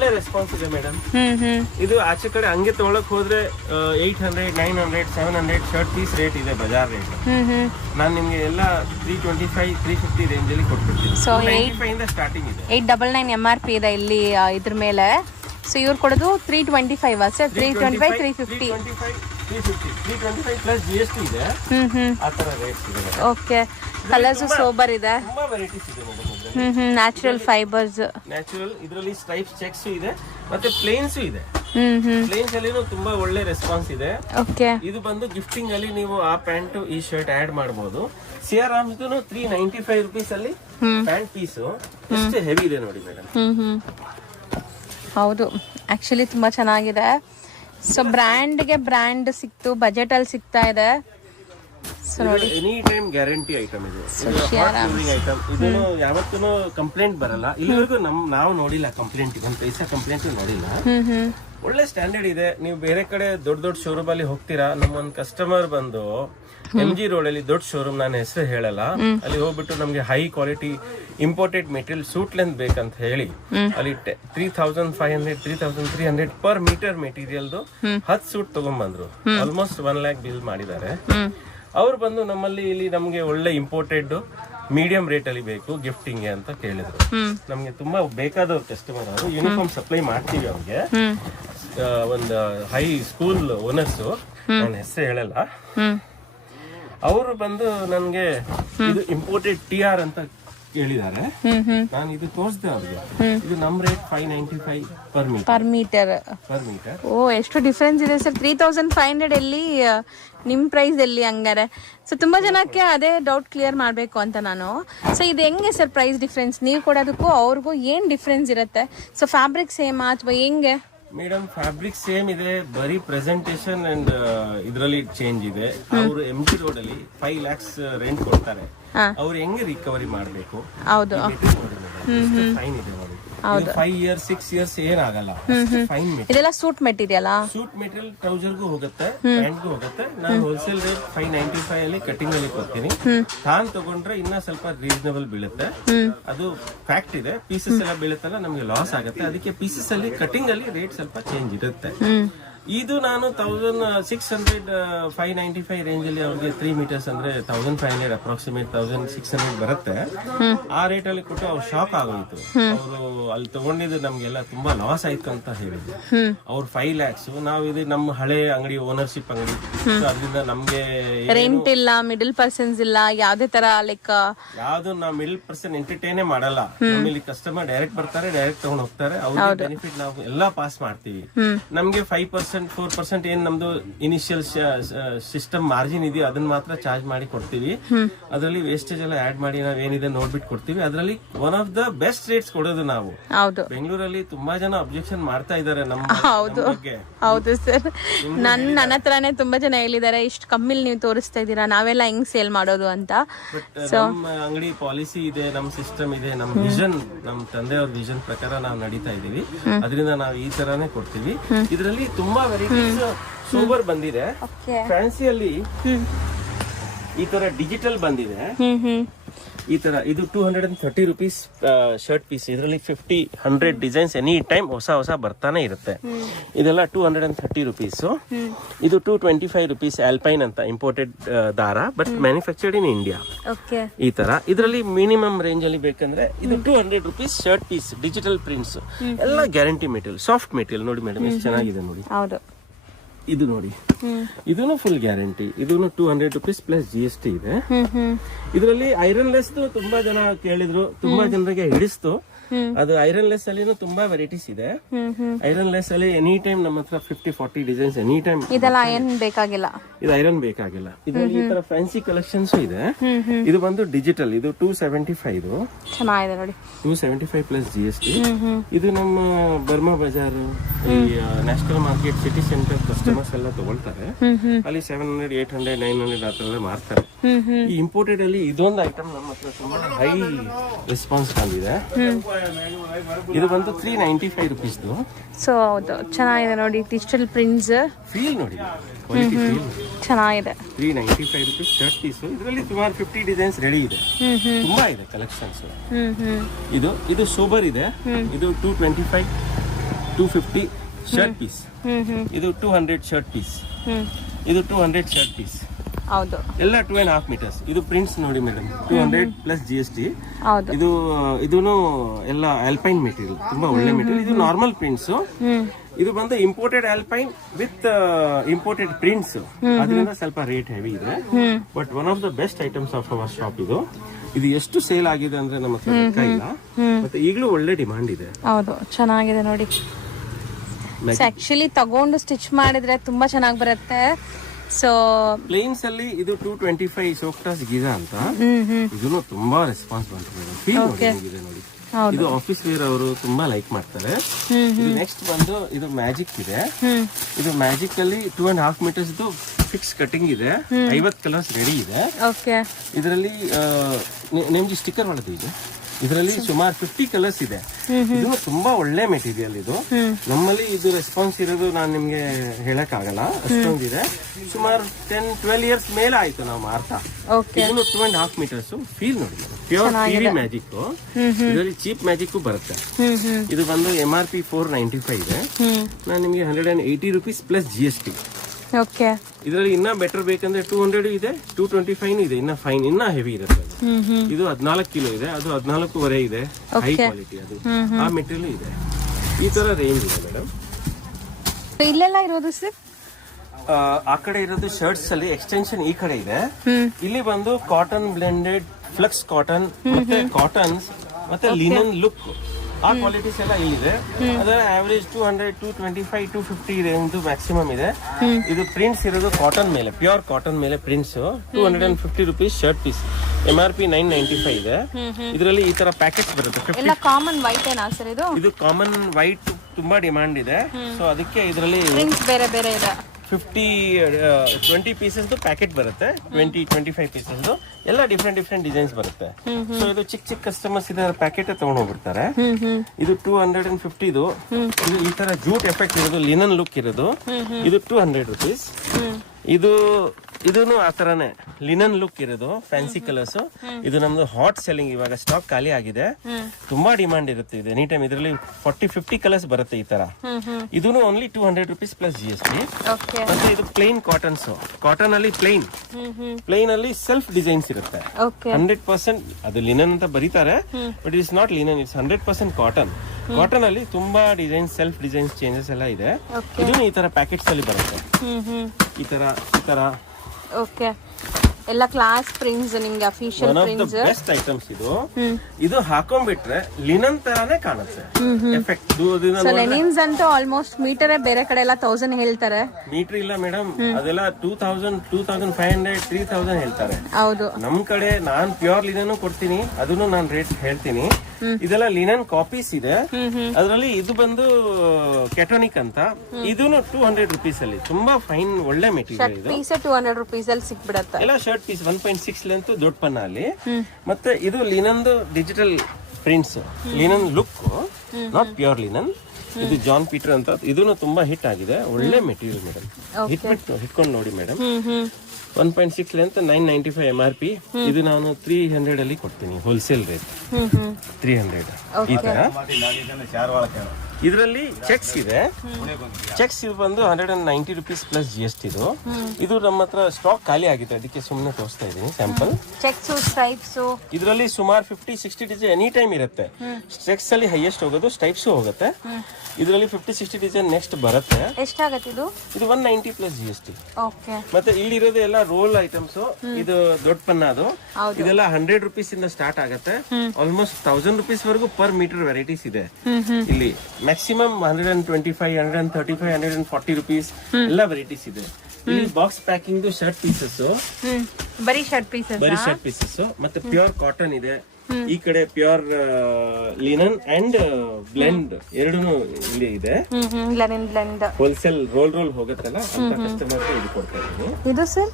ಒಳ್ಳೆ ರೆಸ್ಪಾನ್ಸ್ ಇದೆ ಮೇಡಮ್. ಇದು ಆಚೆ ಕಡೆ ಹಂಗೆ ತಗೊಳಕ್ ಹೋದ್ರೆ 800, 900, 700 ಶರ್ಟ್ ಪೀಸ್ ರೇಟ್ ಇದೆ ಬಜಾರ್ ರೇಟ್. ನಾನು ನಿಮ್ಗೆ ಎಲ್ಲ 325, 350 ರೇಂಜ್ ಅಲ್ಲಿ ಕೊಟ್ಬಿಡ್ತೀನಿ. ಸೊ 95 ಇಂದ ಸ್ಟಾರ್ಟಿಂಗ್ ಇದೆ. 899 MRP ಇದೆ ಇಲ್ಲಿ ಇದ್ರ ಮೇಲೆ. ಸೊ ಇವ್ರು ಕೊಡೋದು 325 ಸರ್? 325, 350, 325 ಪ್ಲಸ್ GST ಇದೆ. ಆ ತರ ರೇಟ್ಸ್ ಇದೆ. ಓಕೆ. ಕಲರ್ಸ್ ಸೋಬರ್ ಇದೆ. ತುಂಬಾ ವೆರೈಟೀಸ್ ಇದೆ ಮೇಡಮ್. ನ್ಯಾಚುರಲ್ ಫೈಬರ್ಸ್, ನ್ಯಾಚುರಲ್ ಇದರಲ್ಲಿ ಸ್ಟ್ರೈಪ್ಸ್ ಚೆಕ್ಸ್ ಇದೆ ಮತ್ತೆ ಪ್ಲೇನ್ಸ್ ಇದೆ. ಪ್ಲೇನ್ಸ್ ಅಲ್ಲಿ ತುಂಬಾ ಒಳ್ಳೆ ರೆಸ್ಪಾನ್ಸ್ ಇದೆ. ಓಕೆ. ಇದು ಬಂದು ಗಿಫ್ಟಿಂಗ್ ಅಲ್ಲಿ ನೀವು ಆ ಪ್ಯಾಂಟ್ ಈ ಶರ್ಟ್ ಆಡ್ ಮಾಡಬಹುದು. ಸಿಆರ್ಆರ್ಮ್ಸ್ 395 ರುಪೀಸ್ ಅಲ್ಲಿ ಪ್ಯಾಂಟ್ ಪೀಸ್ ಎಷ್ಟು ಹೆವಿ ಇದೆ ನೋಡಿ ಮೇಡಮ್. ಹೌದು, ಆಕ್ಚುಲಿ ತುಂಬಾ ಚೆನ್ನಾಗಿದೆ. ಸೊ ಬ್ರ್ಯಾಂಡ್ಗೆ ಬ್ರ್ಯಾಂಡ್ ಸಿಕ್ತು, ಬಜೆಟ್ ಅಲ್ಲಿ ಸಿಗ್ತಾ ಇದೆ. ಸೊ ನೋಡಿ, ಎನಿ ಟೈಮ್ ಗ್ಯಾರಂಟಿ ಐಟಮ್ ಇದು. ಐಟಮ್ ಇದು ಯಾವತ್ತೂ ಕಂಪ್ಲೇಂಟ್ ಬರಲ್ಲ. ಇಲ್ಲಿವರೆಗೂ ನಾವು ನೋಡಿಲ್ಲ ಕಂಪ್ಲೇಂಟ್, ಒಂದು ಪೈಸಾ ಕಂಪ್ಲೇಂಟ್ ನೋಡಿಲ್ಲ. ಒಳ್ಳೆ ಸ್ಟ್ಯಾಂಡರ್ಡ್ ಇದೆ. ನೀವು ಬೇರೆ ಕಡೆ ದೊಡ್ಡ ದೊಡ್ಡ ಶೋರೂಮ್ ಅಲ್ಲಿ ಹೋಗ್ತೀರಾ, ನಮ್ಮೊಂದು ಕಸ್ಟಮರ್ ಬಂದು MG ರೋಡ್ ಅಲ್ಲಿ ದೊಡ್ಡ ಶೋರೂಮ್, ನಾನು ಹೆಸರು ಹೇಳಲ್ಲ, ಅಲ್ಲಿ ಹೋಗ್ಬಿಟ್ಟು ನಮ್ಗೆ high quality imported material suit length ಬೇಕಂತ ಹೇಳಿ ಅಲ್ಲಿ 3500, 3300 ಪರ್ ಮೀಟರ್ ಮೆಟೀರಿಯಲ್ದು 10 ಸೂಟ್ ತಗೊಂಡ್ಬಂದ್ರು. ಆಲ್ಮೋಸ್ಟ್ 1 lakh ಬಿಲ್ ಮಾಡಿದ್ದಾರೆ. ಅವ್ರು ಬಂದು ನಮ್ಮಲ್ಲಿ ಇಲ್ಲಿ ನಮ್ಗೆ ಒಳ್ಳೆ ಇಂಪೋರ್ಟೆಡ್ ಮೀಡಿಯಂ ರೇಟ್ ಅಲ್ಲಿ ಬೇಕು ಗಿಫ್ಟಿಂಗ್ ಅಂತ ಕೇಳಿದ್ರು. ನಮ್ಗೆ ತುಂಬಾ ಬೇಕಾದವ್ರು ಕಸ್ಟಮರ್. ಅವರು ಯೂನಿಫಾರ್ಮ್ ಸಪ್ಲೈ ಮಾಡ್ತೀವಿ ಅವ್ರಿಗೆ. ಒಂದು ಹೈ ಸ್ಕೂಲ್ ಓನರ್ಸ್, ನನ್ನ ಹೆಸರು ಹೇಳಲ್ಲ, ಅವರು ಬಂದು ನನ್ಗೆ ಇದು ಇಂಪೋರ್ಟೆಡ್ TR ಅಂತ ಹೇಳಿದ್ದಾರೆ. ನಾನು ಇದು ತೋರಿಸಿದೆ ಅವ್ರಿಗೆ. ಇದು ನಮ್ ರೇಟ್ 595 ಪರ್ ಮೀಟರ್. ಓ, ಎಷ್ಟು ಡಿಫ್ರೆನ್ಸ್ ಇದೆ ಸರ್. 3500 ಎಲ್ಲಿ, ನಿಮ್ ಪ್ರೈಸ್ ಎಲ್ಲಿ ಹಂಗಾರೆ? ಸೊ ತುಂಬಾ ಜನಕ್ಕೆ ಅದೇ ಡೌಟ್ ಕ್ಲಿಯರ್ ಮಾಡ್ಬೇಕು ಅಂತ ನಾನು. ಸೊ ಇದು ಹೆಂಗೆ ಸರ್ ಪ್ರೈಸ್ ಡಿಫ್ರೆನ್ಸ್? ನೀವು ಕೊಡೋದಕ್ಕೂ ಅವ್ರಿಗೂ ಏನ್ ಡಿಫ್ರೆನ್ಸ್ ಇರುತ್ತೆ? ಸೊ ಫ್ಯಾಬ್ರಿಕ್ ಸೇಮಾ ಅಥವಾ ಹೆಂಗೆ? ಮೇಡಮ್ ಫ್ಯಾಬ್ರಿಕ್ ಸೇಮ್ ಇದೆ, ಬರೀ ಪ್ರೆಸೆಂಟೇಶನ್ ಅಂಡ್ ಇದ್ರಲ್ಲಿ ಚೇಂಜ್ ಇದೆ. ಅವರು MG ರೋಡ್ ಅಲ್ಲಿ 5 lakhs ರೆಂಟ್ ಕೊಡ್ತಾರೆ. ಅವ್ರು ಹೆಂಗೆ ರಿಕವರಿ ಮಾಡಬೇಕು? ಹೌದು, ಫೈನ್ ಇದೆ ನೋಡಿ. 5 years 6 years ಏನಾಗಲ್ಲ. ಫೈನ್. ಇದೆಲ್ಲ ಸೂಟ್ ಮೆಟೀರಿಯಲ್. ಸೂಟ್ ಮೆಟೀರಿಯಲ್ ಟ್ರೌಸರ್ಗೂ ಹೋಗುತ್ತೆ, ಪ್ಯಾಂಟ್ಗೂ ಹೋಗುತ್ತೆ. ನಾನು ಹೋಲ್ಸೇಲ್ ರೇಟ್ 595 ಅಲ್ಲಿ ಕಟಿಂಗ್ ಅಲ್ಲಿ ಕೊಡ್ತೀನಿ. ತಾನ್ ತಗೊಂಡ್ರೆ ಇನ್ನ ಸ್ವಲ್ಪ ರೀಸನಬಲ್ ಬೀಳುತ್ತೆ. ಅದು ಫ್ಯಾಕ್ಟ್ ಇದೆ. ಪೀಸಸ್ ಎಲ್ಲ ಬೀಳುತ್ತಲ್ಲ, ನಮ್ಗೆ ಲಾಸ್ ಆಗುತ್ತೆ. ಅದಕ್ಕೆ ಪೀಸಸ್ ಅಲ್ಲಿ ಕಟಿಂಗ್ ಅಲ್ಲಿ ರೇಟ್ ಸ್ವಲ್ಪ ಚೇಂಜ್ ಇರುತ್ತೆ. ಇದು ನಾನು 1600, 595 ರೇಂಜ್ ಅಲ್ಲಿ ಅವ್ರಿಗೆ 3 meters ಅಂದ್ರೆ 1500 ಅಪ್ರಾಕ್ಸಿಮೇಟ್ 1600 ಬರುತ್ತೆ. ಆ ರೇಟ್ ಅಲ್ಲಿ ಕೊಟ್ಟು ಅವ್ರು ಶಾಕ್ ಆಗೋಯ್ತು. ಅವರು ಅಲ್ಲಿ ತಗೊಂಡಿದ್ದು ನಮ್ಗೆಲ್ಲ ತುಂಬಾ ಲಾಸ್ ಆಯ್ತು ಅಂತ ಹೇಳಿದ್ರು. ಅವ್ರು 5 lakhs. ನಾವು ಇದು ನಮ್ಮ ಹಳೆ ಅಂಗಡಿ, ಓನರ್ಶಿಪ್ ಅಂಗಡಿ, ಅದರಿಂದ ನಮ್ಗೆ ರೆಂಟ್ ಇಲ್ಲ, ಮಿಡಲ್ ಪರ್ಸನ್ಸ್ ಇಲ್ಲ, ಯಾವ್ದೇ ತರ ಲೈಕ್ ಯಾವ್ದು ನಾವು ಮಿಡಲ್ ಪರ್ಸನ್ ಎಂಟರ್ಟೈನೇ ಮಾಡಲ್ಲ. ನಮ್ಮಲ್ಲಿ ಕಸ್ಟಮರ್ ಡೈರೆಕ್ಟ್ ಬರ್ತಾರೆ, ಡೈರೆಕ್ಟ್ ತಗೊಂಡ್ ಹೋಗ್ತಾರೆ. ಅವ್ರಿಗೆ ಬೆನಿಫಿಟ್ ನಾವು ಎಲ್ಲಾ ಪಾಸ್ ಮಾಡ್ತೀವಿ. ನಮ್ಗೆ 5%, 4% ಏನ್ ನಮ್ದು ಇನಿಷಿಯಲ್ ಸಿಸ್ಟಮ್ ಮಾರ್ಜಿನ್ ಇದೆಯೋ ಅದನ್ನ ಮಾತ್ರ ಚಾರ್ಜ್ ಮಾಡಿ ಕೊಡ್ತೀವಿ. ಅದರಲ್ಲಿ ವೇಸ್ಟೇಜ್ ಎಲ್ಲ ಆಡ್ ಮಾಡಿ ನಾವ್ ಏನಿದೆ ನೋಡ್ಬಿಟ್ಟು ಕೊಡ್ತೀವಿ. ಅದರಲ್ಲಿ one of the best rates ಕೊಡೋದು ನಾವು. ಬೆಂಗಳೂರಲ್ಲಿ ತುಂಬಾ ಜನ ಅಬ್ಜೆಕ್ಷನ್ ಮಾಡ್ತಾ ಇದಾರೆ ನಮ್ಮ ಬಗ್ಗೆ. ಹೌದು ಸರ್, ನನ್ನ ಹತ್ರನೇ ತುಂಬಾ ಜನ ಹೇಳಿದ್ದಾರೆ, ಇಷ್ಟು ಕಮ್ಮಿಲಿ ನೀವು ತೋರಿಸ್ತಾ ಇದ್ದೀರಾ, ನಾವೆಲ್ಲ ಹೆಂಗ್ ಸೇಲ್ ಮಾಡೋದು ಅಂತ. ನಮ್ಮ ಅಂಗಡಿ ಪಾಲಿಸಿ ಇದೆ, ನಮ್ ಸಿಸ್ಟಮ್ ಇದೆ, ನಮ್ ವಿಷನ್, ನಮ್ ತಂದೆಯವ್ರ ವಿಷನ್ ಪ್ರಕಾರ ನಾವು ನಡೀತಾ ಇದೀವಿ. ಅದರಿಂದ ನಾವು ಈ ತರಾನೇ ಕೊಡ್ತೀವಿ. ಇದರಲ್ಲಿ ತುಂಬಾ ವೆರೈಟೀಸ್ ಸೂಪರ್ ಬಂದಿದೆ. ಫ್ಯಾನ್ಸಿಯಲ್ಲಿ ಈ ತರ ಡಿಜಿಟಲ್ ಬಂದಿದೆ. ಈ ತರ ಇದು 230 rupees ಶರ್ಟ್ ಪೀಸ್. ಇದರಲ್ಲಿ 50, 100 ಡಿಸೈನ್ಸ್ ಎನಿ ಟೈಮ್ ಹೊಸ ಬರ್ತಾನೆ ಇರುತ್ತೆ. ಇದೆಲ್ಲ 230 rupees. ಇದು 225 rupees ಆಲ್ಪೈನ್ ಅಂತ ಇಂಪೋರ್ಟೆಡ್ ದಾರ, ಬಟ್ ಮ್ಯಾನುಫ್ಯಾಕ್ಚರ್ಡ್ ಇನ್ ಇಂಡಿಯಾ. ಈ ತರ ಇದರಲ್ಲಿ ಮಿನಿಮಮ್ ರೇಂಜ್ ಅಲ್ಲಿ ಬೇಕಂದ್ರೆ ಇದು 200 rupees shirt piece. Digital prints ಎಲ್ಲ ಗ್ಯಾರಂಟಿ ಮೆಟೀರಿಯಲ್, ಸಾಫ್ಟ್ ಮೆಟೀರಿಯಲ್. ನೋಡಿ ಮೇಡಮ್ ಎಷ್ಟು ಚೆನ್ನಾಗಿದೆ ನೋಡಿ. ಇದು ನೋಡಿ, ಇದೂನು ಫುಲ್ ಗ್ಯಾರಂಟಿ. ಇದೂನು 200 rupees ಪ್ಲಸ್ GST ಇದೆ. ಇದರಲ್ಲಿ ಐರನ್ ಲೆಸ್ ತುಂಬಾ ಜನ ಕೇಳಿದ್ರು, ತುಂಬಾ ಜನರಿಗೆ ಹಿಡಿಸ್ತು. ಅದು ಐರನ್ ಲೆಸ್ ಅಲ್ಲಿ ತುಂಬಾ ವೆರೈಟೀಸ್ ಇದೆ. ಐರನ್ ಲೆಸ್ ಅಲ್ಲಿ ಎನಿ ಟೈಮ್ ನಮ್ಮ ಹತ್ರ 50-40 ಡಿಸೈನ್ಸ್ ಎನಿ ಟೈಮ್. ಇದೆಲ್ಲ ಐರನ್ ಬೇಕಾಗಿಲ್ಲ, ಇದು ಐರನ್ ಬೇಕಾಗಿಲ್ಲ. ಇದರಲ್ಲಿ ಈ ತರ ಫ್ಯಾನ್ಸಿ ಕಲೆಕ್ಷನ್ಸ್ ಇದೆ. ಇದು ಬಂದು ಡಿಜಿಟಲ್. ಇದು 275. ಚೆನ್ನಾಗಿದೆ ನೋಡಿ. 275 ಪ್ಲಸ್ GST. ಇದು ನಮ್ಮ ಬರ್ಮಾ ಬಜಾರ್, ಈ national market, city centre customers ಎಲ್ಲ ತಗೊಳ್ತಾರೆ. ಅಲ್ಲಿ 700, 800, 900 ಆ ತರ ಮಾರ್ತಾರೆ. ಈ ಇಂಪೋರ್ಟೆಡ್ ಅಲ್ಲಿ ಇದೊಂದು ಐಟಮ್ ನಮ್ಮ ಹತ್ರ ತುಂಬಾ ಹೈ ರೆಸ್ಪಾನ್ಸ್ ಬಂದಿದೆ. ಇದು ಬಂದು 395 rupees. ಸೊ ಹೌದು, ಚೆನ್ನಾಗಿದೆ ನೋಡಿ. ಡಿಜಿಟಲ್ ಪ್ರಿಂಟ್ಸ್ ಫೀಲ್ ನೋಡಿ, ಕ್ವಾಲಿಟಿ ಫೀಲ್ ಚೆನ್ನಾಗಿದೆ. 395 rupees ಶರ್ಟ್ ಪೀಸ್. ಇದರಲ್ಲಿ ಸುಮಾರು 50 ಡಿಸೈನ್ಸ್ ರೆಡಿ ಇದೆ. ತುಂಬಾ ಇದೆ ಕಲೆಕ್ಷನ್ಸ್. ಇದು ಸೋಬರ್ ಇದೆ. ಇದು 225 250 ಶರ್ಟ್ ಪೀಸ್, ಇದು 200 ಶರ್ಟ್ ಪೀಸ್, ಇದು 200 ಶರ್ಟ್ ಪೀಸ್, ಹೌದು ಎಲ್ಲ 2.5 ಮೀಟರ್ಸ್. ಇದು ಪ್ರಿಂಟ್ಸ್ ನೋಡಿ ಮೇಡಮ್, 200 ಪ್ಲಸ್ GST. ಹೌದು ಇದೂನು ಎಲ್ಲ ಆಲ್ಪೈನ್ ಮೆಟೀರಿಯಲ್, ತುಂಬಾ ಒಳ್ಳೆ ಮೆಟೀರಿಯಲ್. ಇದು ನಾರ್ಮಲ್ ಪ್ರಿಂಟ್ಸ್, ಇದು ಬಂದು imported alpine with imported prints, ಅದರಿಂದ ಸ್ವಲ್ಪ ರೇಟ್ ಹೆವಿ ಇದೆ. But one of the best items of our shop ಇದು. ಇದು ಎಷ್ಟು ಸೇಲ್ ಆಗಿದೆ ಅಂದ್ರೆ ನಮ್ಮ ಹತ್ರ ಲೆಕ್ಕ ಇಲ್ಲ, ಮತ್ತೆ ಈಗಲೂ ಒಳ್ಳೆ ಡಿಮಾಂಡ್ ಇದೆ. ಹೌದು, ಚೆನ್ನಾಗಿದೆ ನೋಡಿ. ಆಕ್ಚುಲಿ ತಗೊಂಡು ಸ್ಟಿಚ್ ಮಾಡಿದ್ರೆ ತುಂಬಾ ಚೆನ್ನಾಗಿ ಬರುತ್ತೆ. ಸೊ ಪ್ಲೇನ್ಸ್ ಅಲ್ಲಿ ಇದು 225 ಸೋಕ್ಟಾಸ್ ಗೀಜಾ ಅಂತ, ಇದನ್ನು ತುಂಬಾ ರೆಸ್ಪಾನ್ಸ್ ಬಂತು, ಫೀಲ್ ನೋಡಿ. ಇದು ಆಫೀಸ್ ವೇರ್ ಅವರು ತುಂಬಾ ಲೈಕ್ ಮಾಡ್ತಾರೆ. ಇದು ನೆಕ್ಸ್ಟ್ ಬಂದು ಇದು ಮ್ಯಾಜಿಕ್ ಇದೆ. ಇದು ಮ್ಯಾಜಿಕ್ ಅಲ್ಲಿ 2.5 ಮೀಟರ್ಸ್ ಫಿಕ್ಸ್ ಕಟಿಂಗ್ ಇದೆ, 50 ಕಲರ್ಸ್ ರೆಡಿ ಇದೆ. ಇದರಲ್ಲಿ ನಿಮ್ಗೆ ಸ್ಟಿಕ್ಕರ್ ಹೊಡೆದಿದೆ. ಇದರಲ್ಲಿ ಸುಮಾರು 50 ಕಲರ್ಸ್ ಇದೆ. ಇದು ತುಂಬಾ ಒಳ್ಳೆ ಮೆಟೀರಿಯಲ್. ಇದು ನಮ್ಮಲ್ಲಿ ಇದು ರೆಸ್ಪಾನ್ಸ್ ಇರೋದು ನಾನು ನಿಮ್ಗೆ ಹೇಳಕ್ ಆಗಲ್ಲ, ಅಷ್ಟೊಂದಿದೆ. ಸುಮಾರು 10-12 ಇಯರ್ಸ್ ಮೇಲೆ ಆಯ್ತು ನಾವು ಮಾರ್ತಾ. ಇದನ್ನು 2.5 ಮೀಟರ್ಸ್ ಫೀಲ್ ನೋಡಿ, ಪ್ಯೂರ್ ಟಿವಿ ಮ್ಯಾಜಿಕ್. ಇದರಲ್ಲಿ ಚೀಪ್ ಮ್ಯಾಜಿಕ್ ಬರುತ್ತೆ. ಇದು ಬಂದು MRP 495 ಇದೆ, ನಾನು ನಿಮ್ಗೆ 180 ರೂಪೀಸ್ ಪ್ಲಸ್ GST. ಇದರಲ್ಲಿ ಇನ್ನ ಬೆಟರ್ ಬೇಕಂದ್ರೆ 200 ಇದೆ, 225 ಇದೆ, ಇನ್ನ ಫೈನ್, ಇನ್ನ ಹೆವಿ ಇರುತ್ತೆ. ಇದು 14 ಕಿಲೋ ಇದೆ, ಅದು 14.5 ಇದೆ, ಹೈ ಕ್ವಾಲಿಟಿ. ಅದು ಆ ಮೆಟೀರಿಯಲ್ ಇದೆ. ಈ ತರ ರೇಂಜ್ ಇದೆ ಮೇಡಮ್. ಇಲ್ಲೆಲ್ಲ ಇರೋದು ಸರ್, ಆ ಕಡೆ ಇರೋದು ಶರ್ಟ್ಸ್ ಅಲ್ಲಿ ಎಕ್ಸ್ಟೆನ್ಷನ್ ಈ ಕಡೆ ಇದೆ. ಇಲ್ಲಿ ಬಂದು ಕಾಟನ್ ಬ್ಲೆಂಡೆಡ್, ಫ್ಲಕ್ಸ್ ಕಾಟನ್, ಮತ್ತೆ ಕಾಟನ್ಸ್, ಮತ್ತೆ ಲಿನನ್ ಲುಕ್, ಆ ಕ್ವಾಲಿಟೀಸ್ ಎಲ್ಲ ಇಲ್ಲಿದೆ. ಅದರ ಆವರೇಜ್ 200, 225, 250 ರೇಂಜ್ ಮ್ಯಾಕ್ಸಿಮಮ್ ಇದೆ. ಇದು ಪ್ರಿಂಟ್ಸ್ ಇರೋದು ಕಾಟನ್ ಮೇಲೆ, ಪ್ಯೂರ್ ಕಾಟನ್ ಮೇಲೆ prints. 250 rupees shirt piece, MRP 995 ಇದೆ. ಇದರಲ್ಲಿ ಈ ತರ ಪ್ಯಾಕೆಟ್ಸ್ ಬರುತ್ತೆ. ಎಲ್ಲ ಕಾಮನ್ ವೈಟ್ ಏನಾ ಸರ್? ಇದು ಕಾಮನ್ ವೈಟ್ ತುಂಬಾ ಡಿಮಾಂಡ್ ಇದೆ, ಸೊ ಅದಕ್ಕೆ ಇದರಲ್ಲಿ ಪ್ರಿಂಟ್ಸ್ ಬೇರೆ ಬೇರೆ ಇದೆ. 20 ಪೀಸಸ್ ಪ್ಯಾಕೆಟ್ ಬರುತ್ತೆ, 20-25 ಪೀಸಸ್ ಎಲ್ಲ ಡಿಫ್ರೆಂಟ್ ಡಿಸೈನ್ಸ್ ಬರುತ್ತೆ. ಸೊ ಇದು ಚಿಕ್ಕ ಕಸ್ಟಮರ್ಸ್ ಇದರ ಪ್ಯಾಕೆಟ್ ತಗೊಂಡ್ ಹೋಗ್ಬಿಡ್ತಾರೆ. ಇದು 250 ಇದು ಈ ತರ ಜೂಟ್ ಎಫೆಕ್ಟ್ ಇರೋದು, ಲಿನನ್ ಲುಕ್ ಇರೋದು, ಇದು 200 ರೂಪೀಸ್. ಇದೂನು ಆ ತರನೇ ಲಿನನ್ ಲುಕ್ ಇರೋದು, ಫ್ಯಾನ್ಸಿ ಕಲರ್ಸ್. ಇದು ನಮ್ದು ಹಾಟ್ ಸೆಲ್ಲಿಂಗ್, ಇವಾಗ ಸ್ಟಾಕ್ ಖಾಲಿ ಆಗಿದೆ, ತುಂಬಾ ಡಿಮಾಂಡ್ ಇರುತ್ತೆ ಇದು ಎನಿ ಟೈಮ್. ಇದರಲ್ಲಿ 40-50 ಕಲರ್ಸ್ ಬರುತ್ತೆ ಈ ತರ. ಇದೂನು ಓನ್ಲಿ 200 ರೂಪೀಸ್ ಪ್ಲಸ್ GST. ಮತ್ತೆ ಇದು ಪ್ಲೇನ್ ಕಾಟನ್ಸ್, ಕಾಟನ್ ಅಲ್ಲಿ ಪ್ಲೇನ್ ಅಲ್ಲಿ ಸೆಲ್ಫ್ ಡಿಸೈನ್ಸ್ ಇರುತ್ತೆ. 100% ಅದು ಲಿನನ್ ಅಂತ ಬರೀತಾರೆ, but it's not linen, it's 100% cotton. Cotton ಅಲ್ಲಿ ತುಂಬಾ ಡಿಸೈನ್ಸ್, ಸೆಲ್ಫ್ ಡಿಸೈನ್ಸ್ ಚೇಂಜಸ್ ಎಲ್ಲ ಇದೆ. ಇದೂನು ಈ ತರ ಪ್ಯಾಕೆಟ್ಸ್ ಅಲ್ಲಿ ಬರುತ್ತೆ, ಈ ತರ. ಓಕೆ, ಎಲ್ಲ ಕ್ಲಾಸ್ ಪ್ರಿಂಟ್ಸ್, ನಿಮ್ಗೆ ಅಫಿಷಿಯಲ್ ಪ್ರಿಂಟ್ಸ್. ಬೆಸ್ಟ್ ಐಟಮ್ಸ್ ಇದು ಹಾಕೊಂಡ್ಬಿಟ್ರೆ ಲಿನನ್ ತರಾನೇ ಕಾಣುತ್ತೆ ಎಫೆಕ್ಟ್. ಲೆನಿನ್ಸ್ ಅಂತೂ ಆಲ್ಮೋಸ್ಟ್ ಮೀಟರ್ ಬೇರೆ ಕಡೆ ಎಲ್ಲ 1000 ಹೇಳ್ತಾರೆ. ಮೀಟರ್ ಇಲ್ಲ ಮೇಡಮ್, ಅದೆಲ್ಲ 2000, 2500, 3000 ಹೇಳ್ತಾರೆ. ಹೌದು, ನಮ್ ಕಡೆ ನಾನ್ ಪ್ಯೂರ್ ಲಿನನ್ ಕೊಡ್ತೀನಿ, ಅದನ್ನು ನಾನು ರೇಟ್ ಹೇಳ್ತೀನಿ. ಇದೆಲ್ಲ ಲಿನನ್ ಕಾಪೀಸ್ ಇದೆ. ಅದರಲ್ಲಿ ಇದು ಬಂದು ಕೆಟೋನಿಕ್ ಅಂತ, ಇದೂನು 200 ರೂಪೀಸ್ ಅಲ್ಲಿ ತುಂಬಾ ಫೈನ್ ಒಳ್ಳೆ ಮೆಟೀರಿಯಲ್. ಇದು 200 ರೂಪೀಸ್ ಅಲ್ಲಿ ಸಿಕ್ಬಿಡತ್ತೆ. ಎಲ್ಲ ಶರ್ಟ್ ಪೀಸ್ 1.6 ಲೆಂತ್ ದೊಡ್ಡ ಪನ್ನ ಅಲ್ಲಿ. ಮತ್ತೆ ಇದು ಲಿನನ್ದು digital prints, linen look, not pure linen. ಇದು ಜಾನ್ ಪೀಟರ್ ಅಂತ, ಇದೂನು ತುಂಬಾ ಹಿಟ್ ಆಗಿದೆ, ಒಳ್ಳೆ ಮೆಟೀರಿಯಲ್ ಮೇಡಮ್. ಹಿಟ್ಕೊಂಡು ನೋಡಿ ಮೇಡಮ್. 1.6 length, 995 MRP. ಇದು ನಾನು 300 ಅಲ್ಲಿ ಕೊಡ್ತೀನಿ, ಹೋಲ್ಸೇಲ್ ರೇಟ್ 300 ಈ ತರ. ಇದರಲ್ಲಿ ಚೆಕ್ಸ್ ಇದೆ. ಚೆಕ್ಸ್ ಇದು ಬಂದು 190 ರೂಪೀಸ್ ಪ್ಲಸ್ GST. ಇದು ನಮ್ಮ ಹತ್ರ ಸ್ಟಾಕ್ ಖಾಲಿ ಆಗಿದೆ, ಅದಕ್ಕೆ ಸುಮ್ಮನೆ ತೋರಿಸ್ತಾ ಇದೀನಿ ಸ್ಯಾಂಪಲ್. ಚೆಕ್ಸ್, ಸ್ಟ್ರೈಪ್ಸ್ ಇದರಲ್ಲಿ ಸುಮಾರು 50-60 ಡಿಸೈನ್ ಎನಿ ಟೈಮ್ ಇರುತ್ತೆ. ಚೆಕ್ಸ್ ಅಲ್ಲಿ ಹೈಯೆಸ್ಟ್ ಹೋಗೋದು, ಸ್ಟ್ರೈಪ್ಸ್ ಹೋಗುತ್ತೆ. ಇದರಲ್ಲಿ 50-60 ಡಿಸೈನ್ ನೆಕ್ಸ್ಟ್ ಬರುತ್ತೆ. ಎಷ್ಟಾಗುತ್ತೆ ಇದು? 190 ಪ್ಲಸ್ GST. ಓಕೆ. ಮತ್ತೆ ಇಲ್ಲಿ ಇರೋದು ಎಲ್ಲ ರೋಲ್ ಐಟಮ್ಸ್. ಇದು ದೊಡ್ಡ ಪನ್ನ, ಅದು ಇದೆಲ್ಲ 100 ರೂಪೀಸ್ ಇಂದ ಸ್ಟಾರ್ಟ್ ಆಗುತ್ತೆ, ಆಲ್ಮೋಸ್ಟ್ 1000 ರೂಪೀಸ್ ವರೆಗೂ ಪರ್ ಮೀಟರ್ ವೆರೈಟೀಸ್ ಇದೆ ಇಲ್ಲಿ. ಮ್ಯಾಕ್ಸಿಮಮ್ 125, 135, 140 ರೂಪೀಸ್ ಎಲ್ಲ ವೆರೈಟೀಸ್ ಇದೆ. ಇಲ್ಲಿ ಬಾಕ್ಸ್ ಪ್ಯಾಕಿಂಗ್ ಶರ್ಟ್ ಪೀಸಸ್, ಬರೀ ಶರ್ಟ್ ಪೀಸಸ್, ಮತ್ತೆ ಪ್ಯೂರ್ ಕಾಟನ್ ಇದೆ. ಈ ಕಡೆ ಪ್ಯೂರ್ ಲಿನನ್ ಅಂಡ್ ಬ್ಲೆಂಡ್ ಎರಡೂ ಇಲ್ಲಿ ಇದೆ. ಹೋಲ್ಸೇಲ್ ರೋಲ್ ಹೋಗುತ್ತಲ್ಲ ಅಂತ ಕಸ್ಟಮರ್ ಇದು ಕೊಡ್ತಾ ಇದ್ದೀನಿ. ಇದು ಸರ್,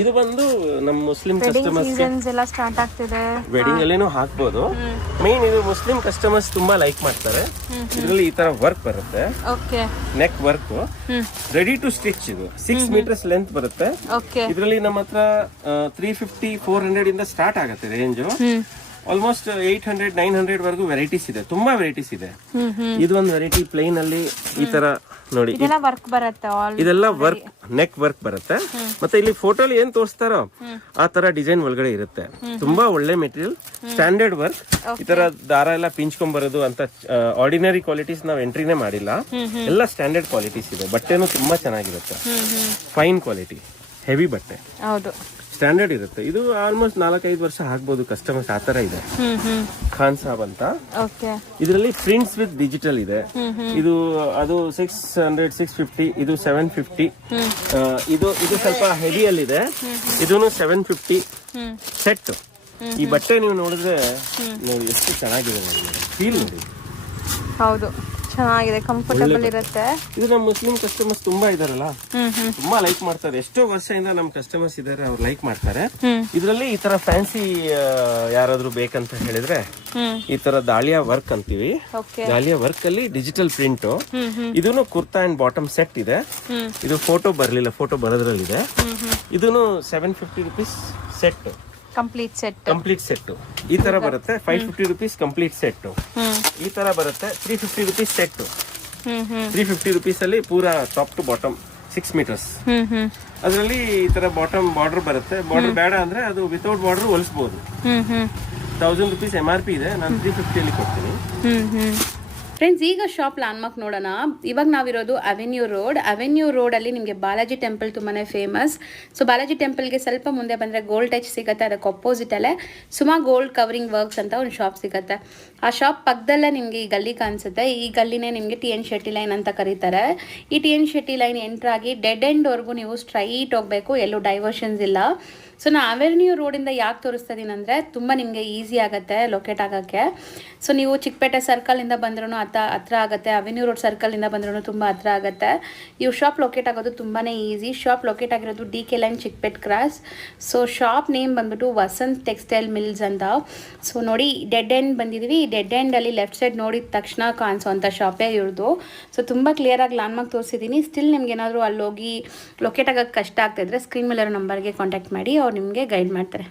ಇದು ಬಂದು ನಮ್ಮ ಮುಸ್ಲಿಂ ಕಸ್ಟಮರ್ಸ್ ಎಲ್ಲ ಸ್ಟಾರ್ಟ್ ಆಗ್ತಿದೆ, ವೆಡ್ಡಿಂಗ್ ಅಲ್ಲೇನೂ ಹಾಕ್ಬೋದು. ಮೇನ್ ಇದು ಮುಸ್ಲಿಂ ಕಸ್ಟಮರ್ಸ್ ತುಂಬಾ ಲೈಕ್ ಮಾಡ್ತಾರೆ. ಇದರಲ್ಲಿ ಈ ತರ ವರ್ಕ್ ಬರುತ್ತೆ, neck work, ready to stitch. ಇದು 6 ಮೀಟರ್ಸ್ ಲೆಂತ್ ಬರುತ್ತೆ. ಇದರಲ್ಲಿ ನಮ್ಮ ಹತ್ರ 350, 400 ಇಂದ ಸ್ಟಾರ್ಟ್ ಆಗುತ್ತೆ ರೇಂಜ್. ಆಲ್ಮೋಸ್ಟ್ 800 900 ವರೆಗೂ ವೆರೈಟೀಸ್ ಇದೆ, ತುಂಬಾ ವೆರೈಟೀಸ್ ಇದೆ. ಇದೊಂದು ವೆರೈಟಿ ಪ್ಲೈನ್ ಅಲ್ಲಿ ಈ ತರ ನೋಡಿ, ಇದೆಲ್ಲ ವರ್ಕ್ ಬರುತ್ತೆ ಇದೆಲ್ಲ ವರ್ಕ್, ನೆಕ್ ವರ್ಕ್ ಬರುತ್ತೆ. ಮತ್ತೆ ಇಲ್ಲಿ ಫೋಟೋಲಿ ಏನ್ ತೋರಿಸ್ತಾರೋ ಆ ತರ ಡಿಸೈನ್ ಒಳಗಡೆ ಇರುತ್ತೆ. ತುಂಬಾ ಒಳ್ಳೆ ಮೆಟೀರಿಯಲ್, ಸ್ಟ್ಯಾಂಡರ್ಡ್ ವರ್ಕ್. ಈ ತರ ದಾರ ಎಲ್ಲ ಪಿಂಚ್ಕೊಂಡ್ ಬರೋದು ಅಂತ ಆರ್ಡಿನರಿ ಕ್ವಾಲಿಟೀಸ್ ನಾವು ಎಂಟ್ರಿನೇ ಮಾಡಿಲ್ಲ. ಎಲ್ಲ ಸ್ಟ್ಯಾಂಡರ್ಡ್ ಕ್ವಾಲಿಟೀಸ್ ಇದೆ. ಬಟ್ಟೆನೂ ತುಂಬಾ ಚೆನ್ನಾಗಿರುತ್ತೆ, ಫೈನ್ ಕ್ವಾಲಿಟಿ, ಹೆವಿ ಬಟ್ಟೆ. ಹೌದು, ಸ್ಟ್ಯಾಂಡರ್ಡ್ ಇರುತ್ತೆ. ಇದು ಆಲ್ಮೋಸ್ಟ್ 4-5 ವರ್ಷ ಹಾಕ್ಬೋದು ಕಸ್ಟಮರ್ಸ್, ಆ ತರ ಇದೆ. ಖಾನ್ ಸಾಬ್ ಅಂತ. ಇದರಲ್ಲಿ ಪ್ರಿಂಟ್ಸ್ ವಿತ್ ಡಿಜಿಟಲ್ ಇದೆ. ಇದು ಅದು 600 650, ಇದು 750. ಇದು ಸ್ವಲ್ಪ ಹೆವಿಯಲ್ಲಿದೆ. ಇದೂನು 750 ಸೆಟ್. ಈ ಬಟ್ಟೆ ನೀವು ನೋಡಿದ್ರೆ ನೋಡಿ ಎಷ್ಟು ಚೆನ್ನಾಗಿದೆ, ಫೀಲ್ ನೋಡಿ. ಹೌದು, ಚೆನ್ನಾಗಿದೆ, ಕಂಫರ್ಟಬಲ್ ಇರುತ್ತೆ. ಇದು ನಮ್ಮ ಮುಸ್ಲಿಂ ಕಸ್ಟಮರ್ಸ್ ತುಂಬಾ ಇದಾರಲ್ಲ, ತುಂಬಾ ಲೈಕ್ ಮಾಡ್ತಾರೆ. ಎಷ್ಟೋ ವರ್ಷದಿಂದ ನಮ್ಮ ಕಸ್ಟಮರ್ಸ್ ಇದಾರೆ, ಅವ್ರು ಲೈಕ್ ಮಾಡ್ತಾರೆ. ಇದರಲ್ಲಿ ಈ ತರ ಫ್ಯಾನ್ಸಿ ಯಾರಾದ್ರೂ ಬೇಕಂತ ಹೇಳಿದ್ರೆ ಈ ತರ ದಾಳಿಯಾ ವರ್ಕ್ ಅಂತೀವಿ. ದಾಳಿಯಾ ವರ್ಕ್ ಅಲ್ಲಿ ಡಿಜಿಟಲ್ ಪ್ರಿಂಟ್. ಇದೂನು ಕುರ್ತಾ ಅಂಡ್ ಬಾಟಮ್ ಸೆಟ್ ಇದೆ. ಇದು ಫೋಟೋ ಬರ್ಲಿಲ್ಲ, ಫೋಟೋ ಬರೋದ್ರಲ್ಲಿದೆ. ಇದೂನು 750 rupees ಸೆಟ್, ಕಂಪ್ಲೀಟ್ ಸೆಟ್. ಈ ತರ ಬರುತ್ತೆ. 550 rupees ಕಂಪ್ಲೀಟ್ ಸೆಟ್. ಈ ತರ ಬರುತ್ತೆ 350 rupees ಸೆಟ್. 350 rupees ಅಲ್ಲಿ ಪೂರಾ ಟಾಪ್ ಟು ಬಾಟಮ್ 6 meters. ಅದರಲ್ಲಿ ಈ ತರ ಬಾಟಮ್ ಬಾರ್ಡರ್ ಬರುತ್ತೆ. ಬಾರ್ಡರ್ ಬೇಡ ಅಂದ್ರೆ ಅದು ವಿತೌಟ್ ಬಾರ್ಡರ್ ಹೊಲಿಸಬಹುದು. 1000 rupees MRP ಇದೆ, ನಾನು 350 ಅಲ್ಲಿ ಕೊಡ್ತೀನಿ. ಫ್ರೆಂಡ್ಸ್, ಈಗ ಶಾಪ್ ಲ್ಯಾಂಡ್ಮಾರ್ಕ್ ನೋಡೋಣ. ಇವಾಗ ನಾವಿರೋದು ಅವೆನ್ಯೂ ರೋಡಲ್ಲಿ ನಿಮಗೆ ಬಾಲಾಜಿ ಟೆಂಪಲ್ ತುಂಬಾ ಫೇಮಸ್. ಸೊ ಬಾಲಾಜಿ ಟೆಂಪಲ್ಗೆ ಸ್ವಲ್ಪ ಮುಂದೆ ಬಂದರೆ ಗೋಲ್ಡ್ ಟಚ್ ಸಿಗುತ್ತೆ. ಅದಕ್ಕೆ ಅಪೋಸಿಟಲ್ಲೇ ಸುಮಾ ಗೋಲ್ಡ್ ಕವರಿಂಗ್ ವರ್ಕ್ಸ್ ಅಂತ ಒಂದು ಶಾಪ್ ಸಿಗುತ್ತೆ. ಆ ಶಾಪ್ ಪಕ್ಕದಲ್ಲೇ ನಿಮಗೆ ಈ ಗಲ್ಲಿ ಕಾಣಿಸುತ್ತೆ. ಈ ಗಲ್ಲಿನೇ ನಿಮಗೆ TN ಶೆಟ್ಟಿ ಲೈನ್ ಅಂತ ಕರೀತಾರೆ. ಈ TN ಶೆಟ್ಟಿ ಲೈನ್ ಎಂಟ್ರಾಗಿ ಡೆಡ್ ಎಂಡ್ವರೆಗೂ ನೀವು ಸ್ಟ್ರೈಟ್ ಹೋಗಬೇಕು, ಎಲ್ಲೂ ಡೈವರ್ಷನ್ಸ್ ಇಲ್ಲ. ಸೊ ನಾನು ಅವೆನ್ಯೂ ರೋಡಿಂದ ಯಾಕೆ ತೋರಿಸ್ತಾ ಇದ್ದೀನಿ ಅಂದರೆ ತುಂಬ ನಿಮಗೆ ಈಸಿ ಆಗುತ್ತೆ ಲೊಕೇಟ್ ಆಗೋಕ್ಕೆ. ಸೊ ನೀವು ಚಿಕ್ಕಪೇಟೆ ಸರ್ಕಲಿಂದ ಬಂದ್ರೂ ಹತ್ರ ಆಗುತ್ತೆ, ಅವೆನ್ಯೂ ರೋಡ್ ಸರ್ಕಲಿಂದ ಬಂದ್ರೂ ತುಂಬ ಹತ್ರ ಆಗುತ್ತೆ. ಇವು ಶಾಪ್ ಲೊಕೇಟ್ ಆಗೋದು ತುಂಬಾ ಈಸಿ. ಶಾಪ್ ಲೊಕೇಟ್ ಆಗಿರೋದು DK line Chickpete cross. So shop name ಬಂದ್ಬಿಟ್ಟು ವಸಂತ್ ಟೆಕ್ಸ್ಟೈಲ್ ಮಿಲ್ಸ್ ಅಂತ. ಸೊ ನೋಡಿ, ಡೆಡ್ ಎಂಡ್ ಬಂದಿದ್ದೀವಿ. ಡೆಡ್ ಎಂಡಲ್ಲಿ ಲೆಫ್ಟ್ ಸೈಡ್ ನೋಡಿದ ತಕ್ಷಣ ಕಾಣಿಸೋವಂಥ ಶಾಪೇ ಇವ್ರದ್ದು. ಸೊ ತುಂಬ ಕ್ಲಿಯರಾಗಿ ಲ್ಯಾಂಡ್ಮಾರ್ಕ್ ತೋರಿಸಿದ್ದೀನಿ. ಸ್ಟಿಲ್ ನಿಮ್ಗೆ ಏನಾದರೂ ಅಲ್ಲೋಗಿ ಲೊಕೇಟ್ ಆಗೋಕ್ಕೆ ಕಷ್ಟ ಆಗ್ತಾಯಿದ್ರೆ ಸ್ಕ್ರೀನ್ ಮೇಲಿರೋ ನಂಬರ್ಗೆ ಕಾಂಟ್ಯಾಕ್ಟ್ ಮಾಡಿ, ಅವ್ರು ನಿಮಗೆ ಗೈಡ್ ಮಾಡ್ತಾರೆ.